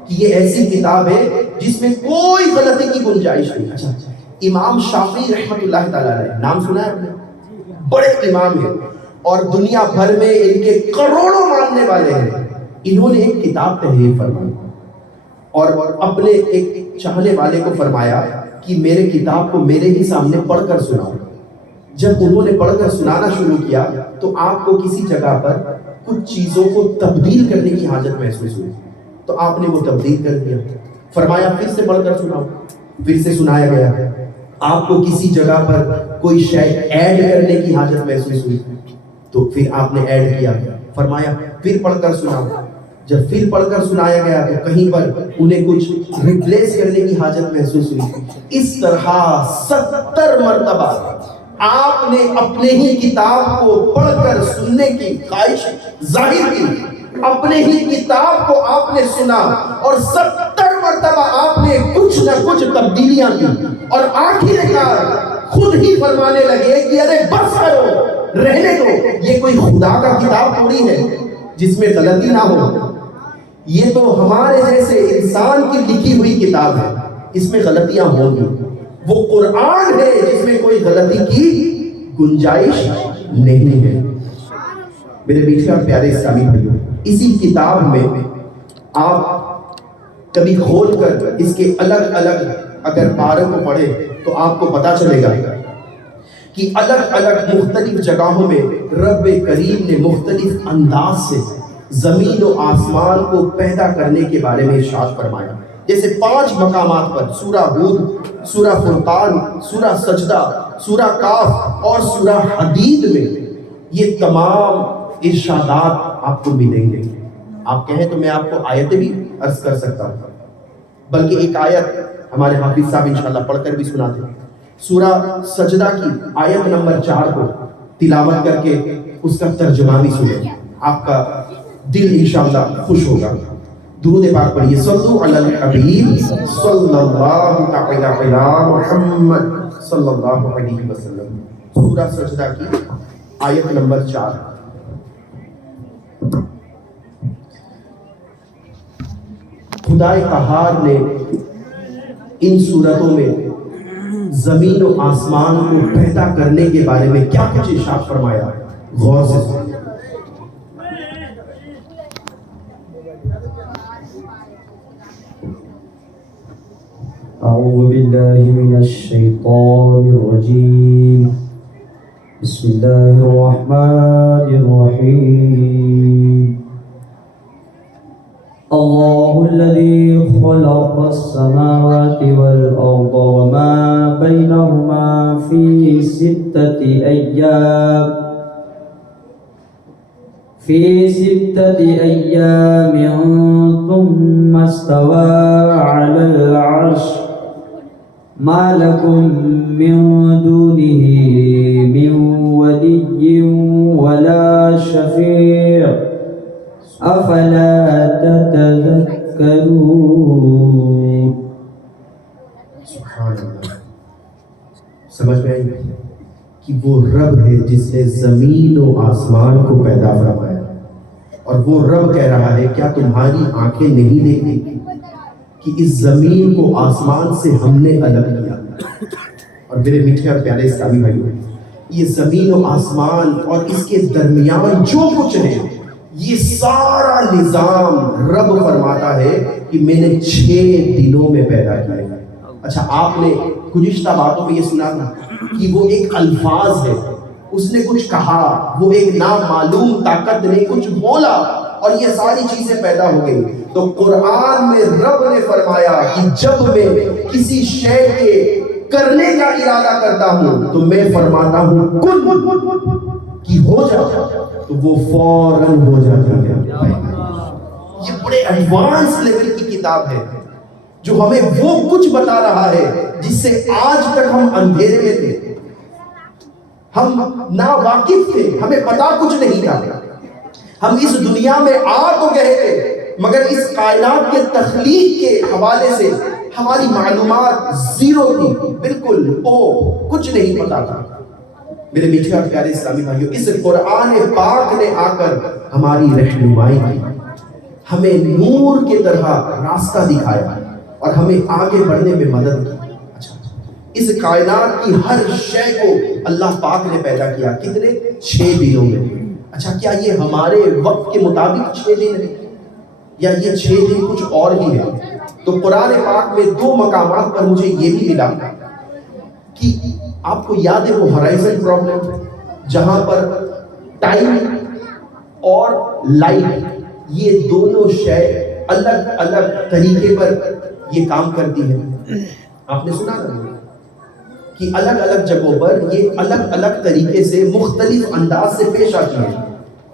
کہ یہ ایسی کتاب ہے جس میں کوئی غلطی کی گنجائش نہیں۔ اچھا، امام شافعی رحمۃ اللہ تعالیٰ علیہ، نام سنا ہے آپ نے؟ بڑے امام ہیں اور دنیا بھر میں ان کے کروڑوں ماننے والے ہیں۔ انہوں نے ایک کتاب تحریر فرمائی اور اپنے ایک چاہنے والے کو فرمایا کہ میرے کتاب کو میرے ہی سامنے پڑھ کر سناؤ۔ جب انہوں نے پڑھ کر سنانا شروع کیا تو آپ کو کسی جگہ پر کچھ چیزوں کو تبدیل کرنے کی حاجت محسوس ہوئی، تو آپ نے وہ تبدیل کر دیا، فرمایا پھر سے پڑھ کر سناؤ، پھر سے سنایا گیا۔ آپ کو کسی جگہ پر کوئی شے ایڈ کرنے کی حاجت محسوس ہوئی تو پھر آپ نے ایڈ کیا، فرمایا پھر پڑھ کر سناؤ۔ جب پھر پڑھ کر سنایا گیا تو کہیں پر انہیں کچھ ریپلیس کرنے کی حاجت محسوس ہوئی۔ اس طرح 70 مرتبہ آپ نے اپنے ہی کتاب کو پڑھ کر سننے کی خواہش ظاہر کی، اپنے ہی کتاب کو آپ نے سنا اور 70 مرتبہ آپ نے کچھ نہ کچھ تبدیلیاں کی، اور آخر کار خود ہی فرمانے لگے کہ ارے بس کرو، رہنے دو، یہ کوئی خدا کا کتاب تھوڑی ہے جس میں غلطی نہ ہو، یہ تو ہمارے جیسے انسان کی لکھی ہوئی کتاب ہے، اس میں غلطیاں ہوں گی۔ وہ قرآن ہے جس میں کوئی غلطی کی گنجائش نہیں ہے۔ میرے بیٹے اور پیارے اسلامی بھائیوں، اسی کتاب میں آپ کبھی کھول کر اس کے الگ الگ اگر پاروں کو پڑھیں تو آپ کو پتا چلے گا کہ الگ الگ مختلف جگہوں میں رب کریم نے مختلف انداز سے زمین و آسمان کو پیدا کرنے کے بارے میں ارشاد فرمایا۔ جیسے 5 مقامات پر سورہ ہود، سورہ فرقان، سورہ سجدہ، سورہ کاف اور سورہ حدید میں یہ تمام ارشادات آپ کو ملیں گے۔ آپ کہیں تو میں آپ کو آیتیں بھی عرض کر سکتا ہوں، بلکہ ایک آیت ہمارے حافظ صاحب انشاءاللہ پڑھ کر بھی سنا دیں۔ سورہ سجدہ کی آیت نمبر 4 کو تلاوت کر کے اس کا ترجمہ بھی سنیں، آپ کا دل انشاءاللہ خوش ہوگا۔ درود پاک پڑھیے، صلو علی الحبیب صلی اللہ تعالی علی محمد صلی اللہ علیہ وسلم۔ سورہ سجدہ کی آیت نمبر 4۔ خدائے قہار نے ان صورتوں میں زمین و آسمان کو پیدا کرنے کے بارے میں کیا کچھ ارشاد فرمایا، غور سے سنیں۔ اعوذ باللہ من الشیطان الرجیم، بسم اللہ الرحمن الرحیم۔ اللہ الذی خلق السماوات والارض وما بینہما فی 6 ایام ثم استوى على العرش ما لكم من دونه من ولي ولا شفيع أفلا تتذكرون۔ سبحان سمجھ میں آئی کہ وہ رب ہے جس نے زمین و آسمان کو پیدا فرمایا، اور وہ رب کہہ رہا ہے کیا تمہاری آنکھیں نہیں دیکھتی کہ اس زمین کو آسمان سے ہم نے الگ کیا؟ اور میرے میٹھے اور پیارے اسلامی بھائیوں، یہ زمین و آسمان اور اس کے درمیان جو کچھ ہے، یہ سارا نظام رب فرماتا ہے کہ میں نے 6 دنوں میں پیدا کیا۔ اچھا، آپ نے گزشتہ باتوں میں یہ سنا تھا کہ وہ ایک الفاظ ہے، اس نے کچھ کہا، وہ ایک نامعلوم طاقت نے کچھ بولا اور یہ ساری چیزیں پیدا ہو گئی۔ تو قرآن میں رب نے فرمایا کہ جب میں کسی شے کے کرنے کا ارادہ کرتا ہوں تو میں فرماتا ہوں کن کہ ہو جا، تو وہ فوراً ہو جاتا ہے۔ یہ بڑے ایڈوانس لیول کی کتاب ہے جو ہمیں وہ کچھ بتا رہا ہے جس سے آج تک ہم اندھیرے میں تھے، ہم ناواقف تھے، ہمیں پتا کچھ نہیں تھا۔ ہم اس دنیا میں آ تو گئے تھے مگر اس کائنات کے تخلیق کے حوالے سے ہماری معلومات زیرو تھی، بالکل کچھ نہیں پتا تھا۔ میرے میٹھے اور پیارے اسلامی بھائیوں، اس قرآن پاک نے آ کر ہماری رہنمائی کی، ہمیں نور کی طرح راستہ دکھایا اور ہمیں آگے بڑھنے میں مدد کی۔ اچھا، اس کائنات کی ہر شے کو اللہ پاک نے پیدا کیا، کتنے؟ 6 دنوں میں۔ اچھا، کیا یہ ہمارے وقت کے مطابق 6 دن ہے یا یہ 6 دن کچھ اور ہی ہے؟ تو قرآن پاک میں 2 مقامات پر مجھے یہ بھی ملا کہ آپ کو یاد ہے وہ ہرائزن پرابلم، جہاں پر ٹائم اور لائٹ یہ دونوں شے الگ الگ طریقے پر یہ کام کرتی ہے۔ آپ نے سنا نا کہ الگ الگ جگہوں پر یہ الگ الگ طریقے سے مختلف انداز سے پیش آتی ہیں،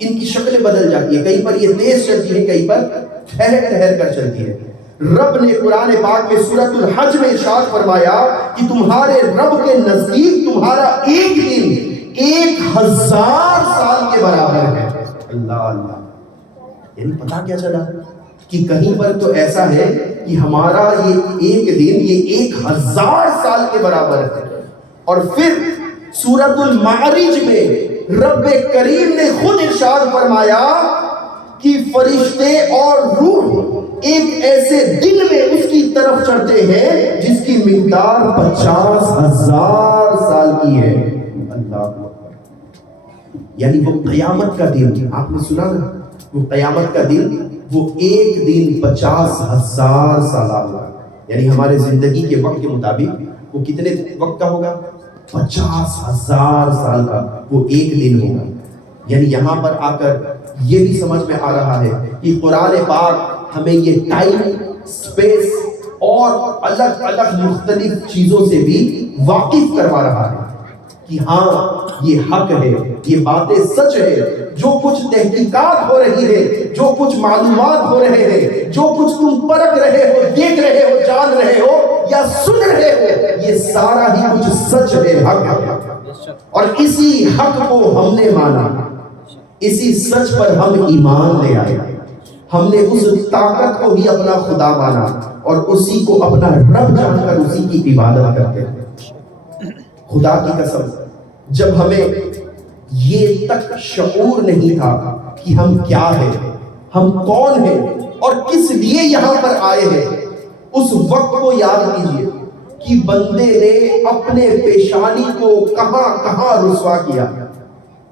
ان کی شکلیں بدل جاتی ہیں، کہیں پر یہ تیز چلتی ہے، کہیں پر ٹھہر ٹھہر کر چلتی ہے۔ رب نے قرآن پاک میں سورۃ الحج میں ارشاد فرمایا کہ تمہارے رب کے نزدیک تمہارا ایک دن 1000 سال کے برابر ہے۔ اللہ اللہ، یعنی پتا کیا چلا کہ کہیں پر تو ایسا ہے کہ ہمارا یہ ایک دن یہ 1000 سال کے برابر ہے، اور پھر سورۃ المعارج میں رب کریم نے خود ارشاد فرمایا کہ فرشتے اور روح ایک ایسے دن میں اس کی طرف چڑھتے ہیں جس کی مقدار 50,000 سال کی ہے۔ اللہ، یعنی وہ قیامت کا دن، آپ نے سنا نا، وہ قیامت کا دن، وہ ایک دن 50,000 سال ہوگا، یعنی ہمارے زندگی کے وقت کے مطابق وہ کتنے وقت کا ہوگا؟ 50,000 سال کا وہ ایک دن ہوگا۔ یعنی یہاں پر آ کر یہ بھی سمجھ میں آ رہا ہے کہ قرآن پاک ہمیں یہ ٹائم، اسپیس اور الگ الگ مختلف چیزوں سے بھی واقف کروا رہا ہے کہ ہاں یہ حق ہے، یہ باتیں سچ ہے، جو کچھ تحقیقات ہو رہی ہے، جو کچھ معلومات ہو رہے ہیں، جو کچھ تم پرکھ رہے ہو، دیکھ رہے ہو، جان رہے ہو یا سن رہے ہو، یہ سارا ہی کچھ سچ ہے، حق ہے۔ اور اسی حق کو ہم نے مانا، اسی سچ پر ہم ایمان لے آئے، ہم نے اس طاقت کو ہی اپنا خدا مانا اور اسی کو اپنا رب جان کر اسی کی عبادت کرتے ہیں۔ خدا کی قسم، جب ہمیں یہ تک شعور نہیں تھا کہ ہم کیا ہیں، ہم کون ہیں اور کس لیے یہاں پر آئے ہیں، اس وقت کو یاد کیجئے کہ بندے نے اپنے پیشانی کو کہاں کہاں رسوا کیا۔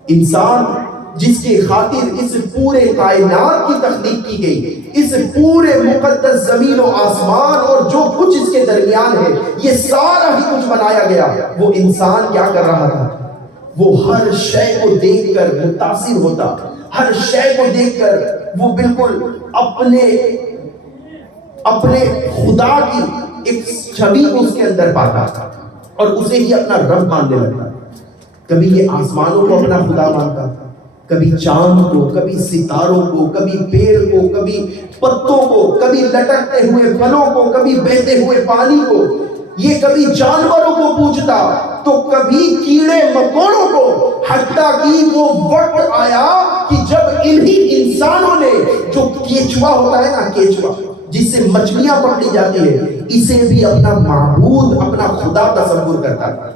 انسان جس کی خاطر اس پورے کائنات کی تخلیق کی گئی، اس پورے مقدس زمین و آسمان اور جو کچھ اس کے درمیان ہے، یہ سارا ہی کچھ بنایا گیا، وہ انسان کیا کر رہا تھا؟ وہ ہر شے کو دیکھ کر متاثر ہوتا، ہر شے کو دیکھ کر وہ بالکل اپنے خدا کی ایک چھوی اس کے اندر پاتا اور اسے ہی اپنا رب ماننے لگتا۔ کبھی یہ آسمانوں کو اپنا خدا مانتا، کبھی چاند کو، کبھی ستاروں کو، کبھی پیڑ کو، کبھی پتوں کو، کبھی لٹکتے ہوئے پھلوں کو، کبھی بہتے ہوئے پانی کو، یہ کبھی جانوروں کو پوجتا تو کبھی کیڑے مکوڑوں کو، حتیٰ کہ وہ وقت آیا کہ جب انہی انسانوں نے جو کیچوا ہوتا ہے نا، کیچوا جس سے مچھلیاں پکڑی جاتی ہے، اسے بھی اپنا معبود، اپنا خدا تصور کرتا تھا۔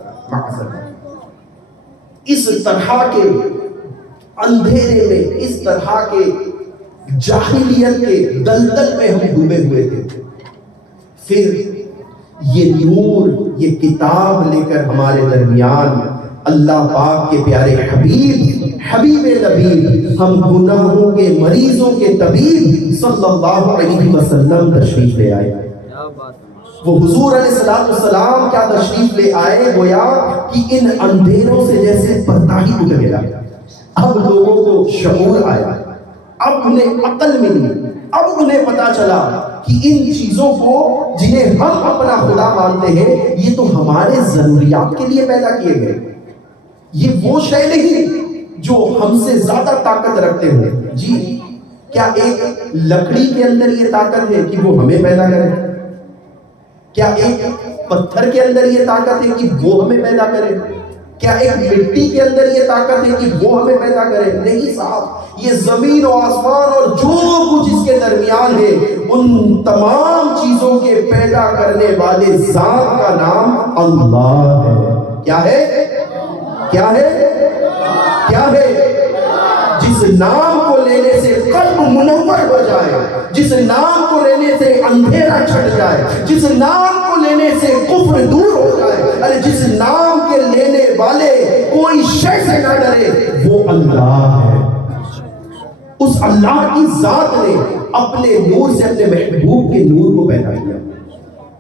اس طرح کے اندھیرے میں، اس طرح کے جاہلیت کے دلدل میں ہم ڈوبے ہوئے تھے. پھر یہ نور، یہ کتاب لے کر ہمارے درمیان اللہ پاک کے پیارے حبیب لبیب، ہم گناہوں کے مریضوں کے طبیب صلی اللہ علیہ وسلم تشریف لے آئے. وہ حضور علیہ السلام کیا تشریف لے آئے، گویا کہ ان اندھیروں سے جیسے پردہ ہی اٹھ گیا. اب لوگوں کو شعور آیا، اب انہیں عقل ملی، اب انہیں پتا چلا کہ ان چیزوں کو جنہیں ہم اپنا خدا مانتے ہیں یہ تو ہمارے ضروریات کے لیے پیدا کیے گئے. یہ وہ شے نہیں جو ہم سے زیادہ طاقت رکھتے ہیں. جی کیا ایک لکڑی کے اندر یہ طاقت ہے کہ وہ ہمیں پیدا کرے؟ کیا ایک پتھر کے اندر یہ طاقت ہے کہ وہ ہمیں پیدا کرے؟ کیا ایک مٹی کے اندر یہ طاقت ہے کہ وہ ہمیں پیدا کرے؟ نہیں صاحب، یہ زمین و آسمان اور جو کچھ اس کے درمیان ہے ان تمام چیزوں کے پیدا کرنے والے ذات کا نام اللہ ہے. کیا ہے؟ کیا ہے؟ کیا ہے؟ جس نام کو لینے سے قلب منور ہو جائے، جس نام کو لینے سے اندھیرا چھٹ جائے، جس نام کو لینے سے کفر دور ہو جائے، ارے جس نام کے لینے والے کوئی شے سے نہ ڈرے، وہ اللہ ہے. اس اللہ کی ذات نے اپنے نور سے اپنے محبوب کے نور کو پیدا کیا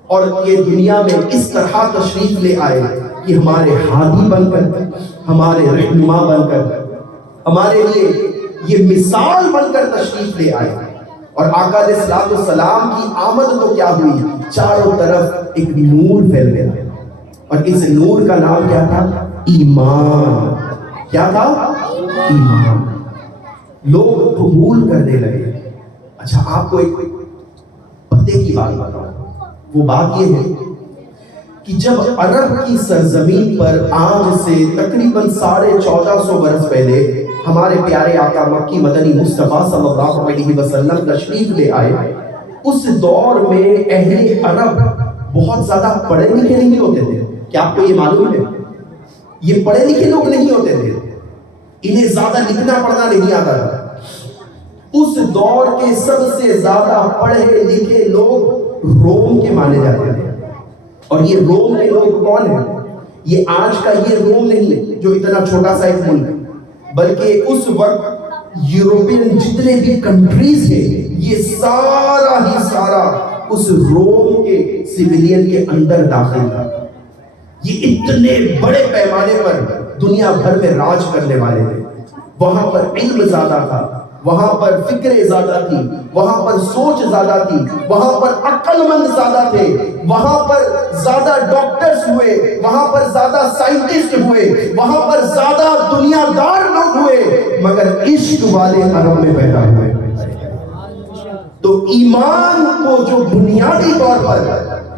اور یہ دنیا میں اس طرح تشریف لے آئے کہ ہمارے ہادی بن کر، ہمارے رہنما بن کر، ہمارے لیے یہ مثال بن کر تشریف لے آئے. اور آقا علیہ السلام کی آمد تو کیا ہوئی، چاروں طرف ایک نور پھیل گیا اور اس نور کا نام کیا تھا؟ ایمان. کیا تھا؟ ایمان. لوگ قبول کرنے لگے. اچھا آپ کو ایک پتے کی بات بتاؤں. وہ بات یہ ہے کہ جب عرب کی سرزمین پر آج سے تقریباً 1450 برس پہلے ہمارے پیارے آقا مکی مدنی مصطفیٰ صلی اللہ علیہ وسلم تشریف لے آئے، اس دور میں اہل عرب بہت زیادہ پڑھے لکھے نہیں ہوتے تھے. کیا آپ کو یہ معلوم ہے؟ یہ پڑھے لکھے لوگ نہیں ہوتے تھے، انہیں زیادہ لکھنا پڑھنا نہیں آتا تھا. اس دور کے سب سے زیادہ پڑھے لکھے لوگ روم کے مانے جاتے تھے. اور یہ روم کے لوگ کون ہیں؟ یہ آج کا یہ روم نہیں جو اتنا چھوٹا سا ایک ملک، بلکہ اس وقت یورپین جتنے بھی کنٹریز ہیں یہ سارا ہی سارا اس روم کے سویلین کے اندر داخل تھا. یہ اتنے بڑے پیمانے پر دنیا بھر میں راج کرنے والے تھے. وہاں پر علم زیادہ تھا، وہاں پر فکریں زیادہ تھی، وہاں پر سوچ زیادہ تھی، وہاں پر عقل مند زیادہ تھے، وہاں پر زیادہ ڈاکٹرز ہوئے، وہاں پر زیادہ سائنٹسٹ ہوئے، وہاں پر زیادہ دنیا دار لوگ ہوئے، مگر عشق والے عرب میں پیدا ہوئے. تو ایمان کو جو بنیادی طور پر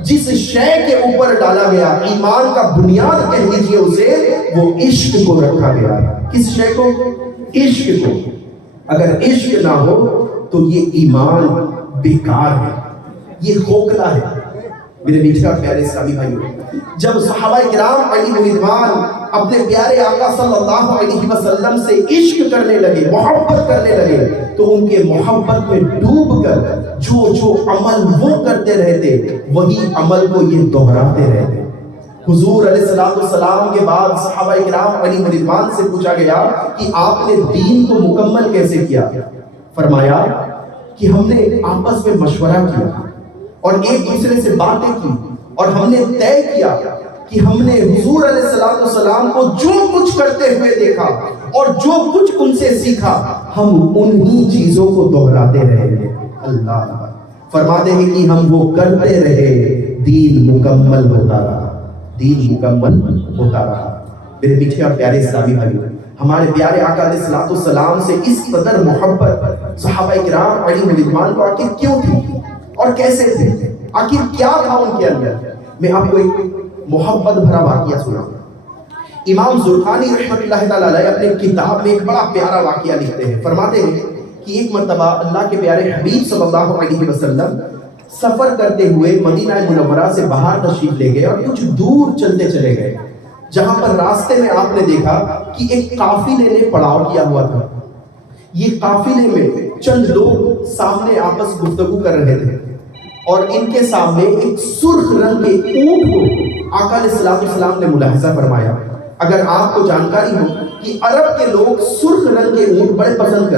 جس شے کے اوپر ڈالا گیا، ایمان کا بنیاد کہہ لیجیے اسے، وہ عشق کو رکھا گیا. کس شے کو؟ عشق کو. اگر عشق نہ ہو تو یہ ایمان بیکار ہے، یہ کھوکھلا ہے. میرے میٹھے اور پیارے اسلامی بھائیو، جب صحابہ کرام علی رضوان اپنے پیارے آقا صلی اللہ علیہ وسلم سے عشق کرنے لگے، محبت کرنے لگے، تو ان کے محبت میں ڈوب کر جو عمل وہ کرتے رہتے وہی عمل کو یہ دہراتے رہتے. حضور علیہ السلام کے بعد صحابہ کرام علی رضوان سے پوچھا گیا کہ آپ نے دین کو مکمل کیسے کیا؟ فرمایا کہ ہم نے آپس میں مشورہ کیا اور ایک دوسرے سے باتیں کی اور ہم نے طے کیا کہ ہم نے حضور علیہ السلام کو جو کچھ کرتے ہوئے دیکھا اور جو کچھ ان سے سیکھا ہم انہی چیزوں کو دہراتے رہیں گے. اللہ فرماتے ہیں کہ ہم وہ کرتے رہے، دین مکمل ہوتا رہا، دین مکمل ہوتا رہا. میرے میٹھے اور پیارے اسلامی بھائیو، ہمارے پیارے آقا علیہ السلام سے اس قدر محبت صحابہ کرام علی رضوان کو آخر کیوں تھی اور کیسے تھے؟ آخر کیا تھا ان کے اندر؟ میں آپ کو ایک محبت بھرا واقعہ سناؤں. امام زرقانی رحمۃ اللہ تعالی علیہ اپنے کتاب میں ایک بڑا پیارا واقعہ لکھتے ہیں. فرماتے ہیں کہ ایک مرتبہ اللہ کے پیارے حبیب صلی اللہ علیہ وسلم سفر کرتے ہوئے مدینہ منورہ سے باہر تشریف لے گئے اور کچھ دور چلتے چلے گئے جہاں پر راستے میں آپ نے دیکھا کہ ایک قافلے نے پڑاؤ کیا ہوا تھا. یہ قافلے میں چند لوگ سامنے آپس گفتگو کر رہے تھے اور ان کے سامنے ایک سرخ رنگ کے اونٹ کو آقا علیہ السلام نے ملاحظہ فرمایا. اگر آپ کو جانکاری ہو کہ عرب کے لوگ سرخ رنگ کے اونٹ بڑے پسند کرتے ہیں.